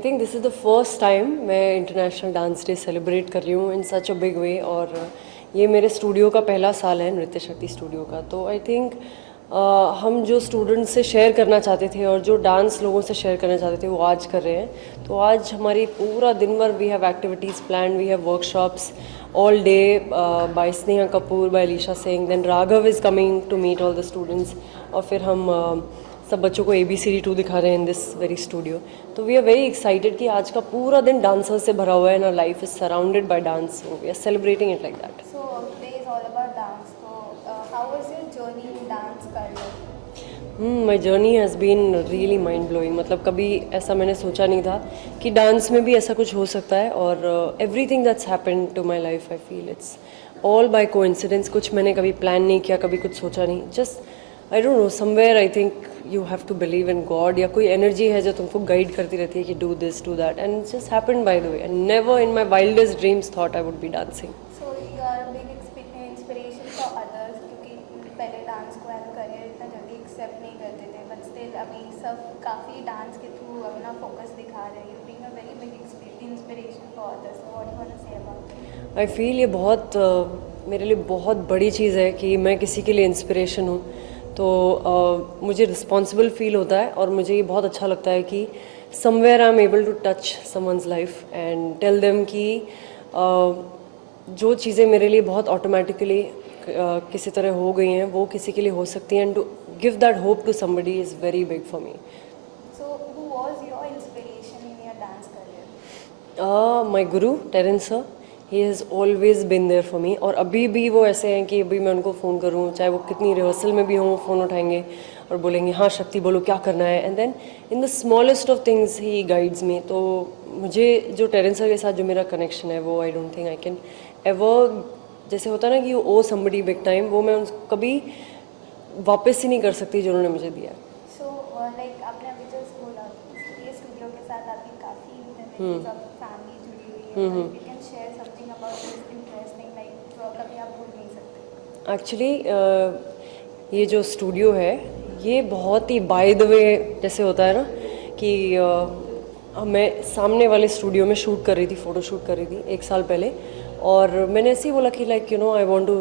I think this is the first time मैं international dance day celebrate कर रही हूँ इन सच अ बिग वे। और ये मेरे स्टूडियो का पहला साल है, नृत्य शक्ति स्टूडियो का। तो आई थिंक हम जो स्टूडेंट्स से शेयर करना चाहते थे और जो डांस लोगों से शेयर करना चाहते थे वो आज कर रहे हैं। तो आज हमारी पूरा दिन भर we have activities plan, we have workshops all day by Sneha Kapoor, by Alisha Singh. Then Raghav is coming to meet all the students. और फिर हम सब बच्चों को ABCD2 दिखा रहे हैं इन दिस वेरी स्टूडियो। तो वी आर वेरी एक्साइटेड कि आज का पूरा दिन डांसर्स से भरा हुआ है ना, life is surrounded by dance, we are celebrating it like that. So today is all about dance. So how was your journey in dance career? My journey has been really mind blowing. मतलब कभी ऐसा मैंने सोचा नहीं था कि dance में भी ऐसा कुछ हो सकता है। और everything that's happen to my life I feel it's all by coincidence. कुछ मैंने कभी प्लान नहीं किया, कभी कुछ सोचा नहीं। Just I don't know, somewhere I think you have to believe in God, या कोई एनर्जी है जो तुमको गाइड करती रहती है कि do this do that, and it's just happened by the way. And never in my wildest dreams thought I would be dancing. So you are a big inspiration for others क्योंकि पहले dance को as career इतना जल्दी accept नहीं करते थे, but still अभी सब काफ़ी डांस के थ्रू अपना फोकस दिखा रहे हैं। You being a very big inspiration for others. So what you want to say about it? I feel ये बहुत मेरे लिए बहुत बड़ी चीज़ है कि मैं किसी के लिए इंस्पिरेशन हूँ। तो मुझे रिस्पॉन्सिबल फील होता है और मुझे ये बहुत अच्छा लगता है कि somewhere I am able to touch someone's life and tell them कि जो चीज़ें मेरे लिए बहुत ऑटोमेटिकली किसी तरह हो गई हैं वो किसी के लिए हो सकती हैं, and to give that hope to somebody is very big for me. So who was your inspiration in your dance career? My guru Terence sir, he has always been there for me. और अभी भी वो ऐसे हैं कि अभी मैं उनको फ़ोन करूँ, चाहे वो कितनी रिहर्सल में भी हों, वो फ़ोन उठाएंगे और बोलेंगे हाँ शक्ति बोलो क्या करना है, and then in the smallest of things he guides me. तो मुझे जो टेरेंस सर के साथ जो मेरा कनेक्शन है वो I don't think I can ever, जैसे होता है ना कि you owe somebody big time, वो मैं उनको कभी वापस ही नहीं कर सकती जो उन्होंने मुझे दिया। So like आपने अभी जस्ट बोला ये स्टूडियो के साथ आपकी काफ़ी मेमोरीज ऑफ फैमिली जुड़ी हुई है। You can share something about this interesting like जो कभी आप भूल नहीं सकते? एक्चुअली ये जो स्टूडियो है ये बहुत ही बाय द वे जैसे होता है ना कि मैं सामने वाले स्टूडियो में शूट कर रही थी, फ़ोटो शूट कर रही थी 1 साल पहले। और मैंने ऐसे ही बोला कि like you know I want to,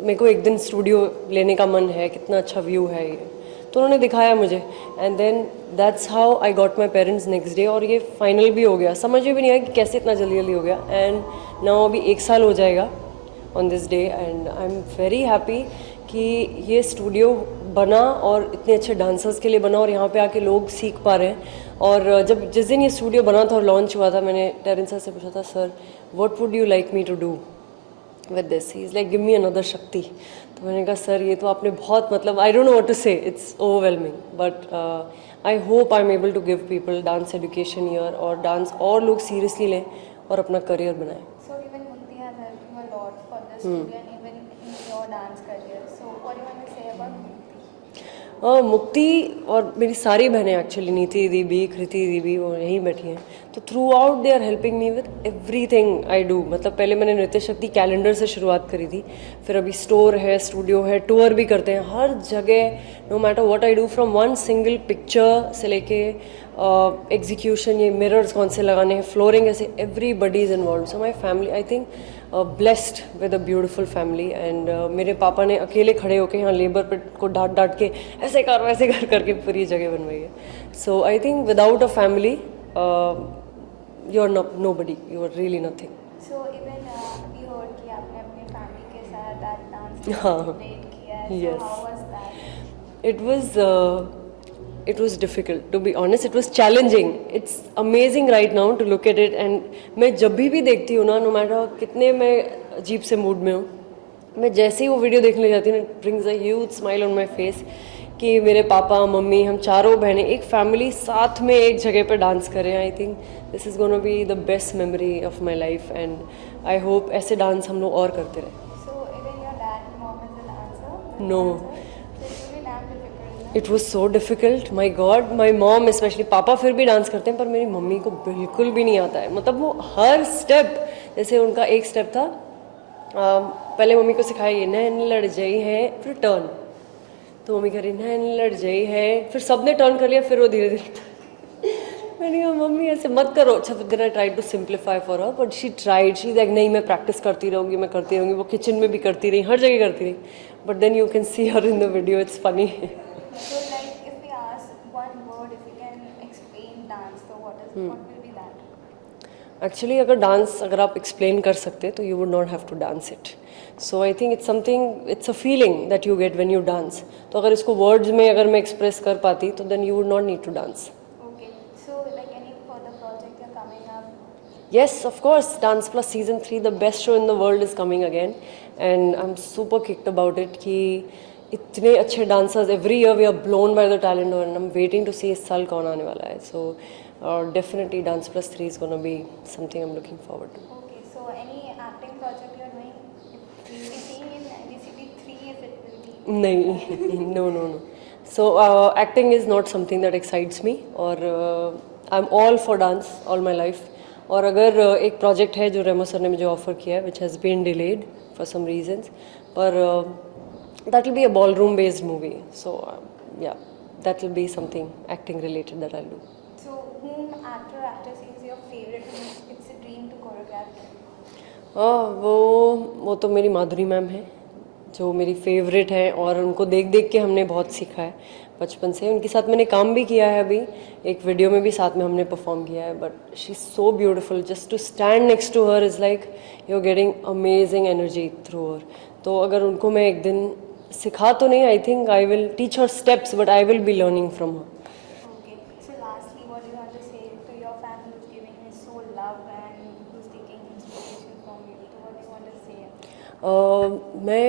मेरे को एक दिन स्टूडियो लेने का मन है, कितना अच्छा व्यू है ये। तो उन्होंने दिखाया मुझे, and then that's how I got my parents next day. और ये फाइनल भी हो गया, समझ में भी नहीं आया कि कैसे इतना जल्दी जल्दी हो गया। एंड नाउ अभी 1 साल हो जाएगा on this day, and I am very happy कि ये स्टूडियो बना और इतने अच्छे डांसर्स के लिए बना और यहाँ पे आके लोग सीख पा रहे हैं। और जब जिस दिन ये स्टूडियो बना था और लॉन्च हुआ था, मैंने टेरेंस सर से पूछा था, sir what would you like me to do with this? He is like give me another shakti. तो मैंने कहा सर ये तो आपने बहुत, मतलब I don't know what to say, it's overwhelming, but I hope I am able to give people dance education year और dance और लोग सीरियसली लें और अपना करियर बनाएं। So even Mukti has helped you a lot for this studio and even in your dance career. So what do you want to say about Mukti? मुक्ति और मेरी सारी बहनें एक्चुअली, नीति दीदी भी, कृति दीदी भी, वो यहीं बैठी हैं। तो throughout they are helping me with everything I do. मतलब पहले मैंने नृत्य शक्ति कैलेंडर से शुरुआत करी थी, फिर अभी स्टोर है, स्टूडियो है, टूर भी करते हैं हर जगह। No matter what I do, from one single picture से लेके एग्जीक्यूशन, ये मिरर्स कौन से लगाने हैं, फ्लोरिंग, ऐसे everybody is involve. So my family I think blessed with a beautiful family. And मेरे पापा ने अकेले खड़े होकर यहाँ लेबर पे को डांट डांट के ऐसे कर वैसे कर करके पूरी जगह बनवाई है। So I think without a family you are nobody, you are really nothing. So even we heard कि आपने अपने फैमिली के साथ आज डांस हाँ, सेलिब्रेट किया है। yes. So how was that? It was difficult, to be honest. It was challenging. It's amazing right now to look at it. And मैं जब भी देखती हूँ ना, no matter कितने मैं अजीब से मूड में हूँ, मैं जैसे ही वो वीडियो देखने जाती हूँ, it brings a huge smile on my face कि मेरे पापा मम्मी, हम चारों बहनें एक फैमिली साथ में एक जगह पर डांस कर रहे हैं। I think this is gonna be the best memory of my life, and I hope ऐसे डांस हम लोग और करते रहें। So even your dad and mom is a dancer? No. So it will be damn difficult. It was so difficult, my God. My mom specially, पापा फिर भी dance करते हैं पर मेरी मम्मी को बिल्कुल भी नहीं आता है। मतलब वो हर स्टेप, जैसे उनका एक स्टेप था, पहले मम्मी को सिखाया ये नैन लड़ जाई है, फिर टर्न, तो मम्मी कह रही नैन लड़ जाई है, फिर सबने टर्न कर लिया, फिर वो धीरे धीरे मैंने कहा मम्मी ऐसे मत करो. अच्छा then I tried to simplify for her but she tried. She like नहीं मैं प्रैक्टिस करती रहूँगी, मैं करती रहूँगी. वो किचन में भी करती रही, हर जगह करती रही. But then you can see her in the video, it's funny. So like if we ask one word, if you can explain dance, so what will be that? Actually अगर डांस अगर आप एक्सप्लेन कर सकते तो you would not have to dance it. So I think it's something, it's a feeling that you get when you dance. तो अगर इसको words में अगर मैं एक्सप्रेस कर पाती तो then you would not need to dance. Okay, so like any further project you're coming up? Yes, of course. Dance Plus Season 3, the best show in the world is coming again. And I'm super kicked about it कि इतने अच्छे dancers, every year we are blown by the talent and I'm waiting to see इस साल कौन आने वाला है. So definitely Dance Plus 3 is going to be something I'm looking forward to. Okay, so any acting project you're doing? If we'll be seeing in NDCP 3 if it will be? नहीं, no. So acting is not something that excites me और I'm all for dance all my life. और अगर एक project है जो रेमो sir ने मुझे offer किया है which has been delayed for some reasons, पर that will be a ballroom based movie. So yeah that will be something acting related that I do. So whom actor or actress is your favorite whom it's a dream to choreograph? वो तो मेरी माधुरी ma'am है जो मेरी favourite है और उनको देख देख के हमने बहुत सीखा है बचपन से. उनके साथ मैंने काम भी किया है, अभी एक वीडियो में भी साथ में हमने परफॉर्म किया है. But she is so beautiful, just to stand next to her is like you are getting amazing energy through her. तो अगर उनको मैं एक दिन सिखा तो नहीं, I think I will teach her steps but I will be learning from her. Okay, so lastly, what do you want to say to your fan who's giving you so love and who's taking inspiration from you? So what do you want to say? मैं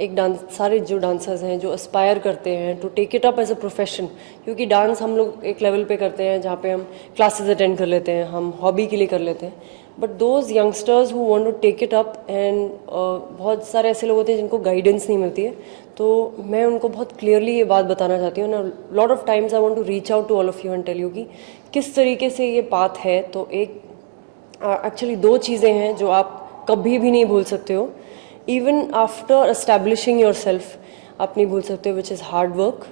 एक dance, सारे जो dancers हैं जो aspire करते हैं to take it up as a profession, क्योंकि dance हम लोग एक लेवल पे करते हैं जहाँ पे हम क्लासेस अटेंड कर लेते हैं, हम हॉबी के लिए कर लेते हैं. But those youngsters who want to take it up and बहुत सारे ऐसे लोग होते हैं जिनको गाइडेंस नहीं मिलती है. तो मैं उनको बहुत क्लियरली ये बात बताना चाहती हूँ ना. Lot of times I want to reach out to all of you and tell you कि किस तरीके से ये पाथ है. तो एक एक्चुअली दो चीज़ें हैं जो आप कभी भी नहीं भूल सकते हो. Even after establishing your self आप नहीं भूल सकते हो, which is hard work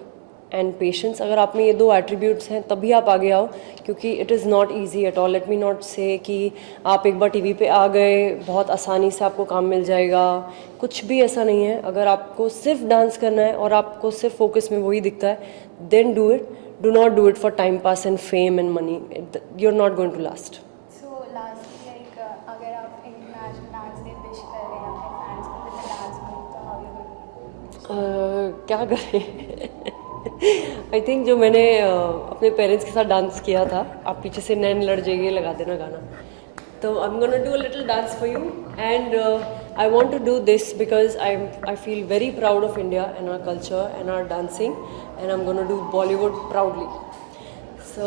and patience. अगर आप में ये दो एट्रीब्यूट्स हैं तभी आप आगे आओ, क्योंकि it is not easy at all. Let me not से कि आप एक बार टीवी पे आ गए बहुत आसानी से आपको काम मिल जाएगा, कुछ भी ऐसा नहीं है. अगर आपको सिर्फ डांस करना है और आपको सिर्फ फोकस में वही दिखता है, then do it. Do not do it for time pass and fame and money. You are not going to last. So lastly, like अगर आप इंटरनेशनल डांस डे विश कर रहे हैं अपने फैंस को विद डांस मूव, तो how you going to? क्या करें. आई थिंक जो मैंने अपने पेरेंट्स के साथ डांस किया था, आप पीछे से नैन लड़ जाइए लगा देना गाना. तो I am gonna do a little dance for you and I want to do this because I feel very proud of India and our culture and our dancing and I am gonna do Bollywood proudly. So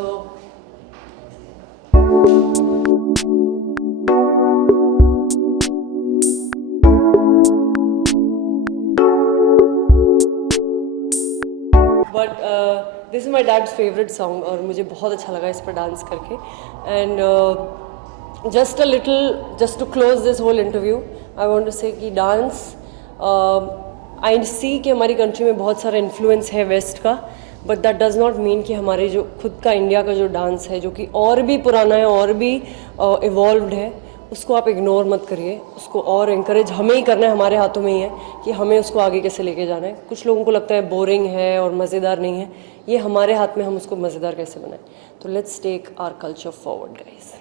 but this is my dad's favourite song और मुझे बहुत अच्छा लगा इस पर dance करके. And just a little, just to close this whole interview, I want to से कि डांस, आई सी कि हमारी कंट्री में बहुत सारा इन्फ्लुएंस है वेस्ट का, but that does not mean कि हमारे जो खुद का इंडिया का जो डांस है जो कि और भी पुराना है और भी इवॉल्व्ड है, उसको आप इग्नोर मत करिए. उसको और इंकरेज हमें ही करना है, हमारे हाथों में ही है कि हमें उसको आगे कैसे लेके जाना है. कुछ लोगों को लगता है बोरिंग है और मज़ेदार नहीं है, ये हमारे हाथ में हम उसको मज़ेदार कैसे बनाएं. तो let's take our culture forward guys.